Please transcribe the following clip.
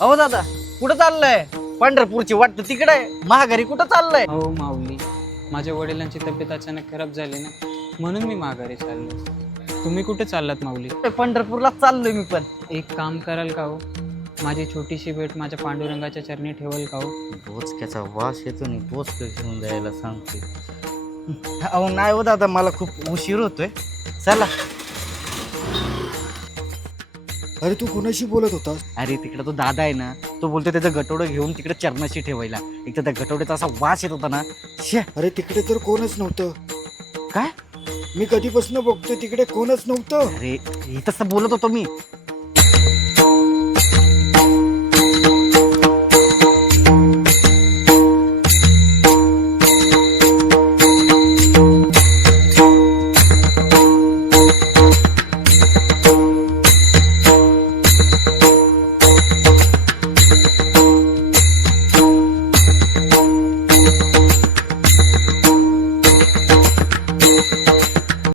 अहो दादा, कुठं चाललंय? पंढरपूरची वाट तिकडे आहे, महाघरी कुठं चाललंय? हो माऊली, माझ्या वडिलांची तब्येत अचानक खराब झाली ना, म्हणून मी माघारी चाललो. तुम्ही कुठे चाललात माऊली? पंढरपूरला चाललोय मी पण. एक काम कराल का हो? माझी छोटीशी भेट माझ्या पांडुरंगाच्या चरणी ठेवाल का हो? बोचक्याचा वास येतो नाही, बोचक घेऊन द्यायला सांगते. अहो नाही हो दादा, मला खूप उशीर होतोय. चला. अरे तू कोणाशी बोलत होतास? अरे तिकडे तो दादा आहे ना, तो बोलतो त्याचं गटोडं घेऊन तिकडे चरणाशी ठेवायला. एक तर त्या गटोड्याचा असा वास येत होता ना. शे. अरे तिकडे तर कोणच नव्हतं. काय? मी कधीपासून बघतोय तिकडे कोणच नव्हतं. अरे तसं बोलत होतो मी.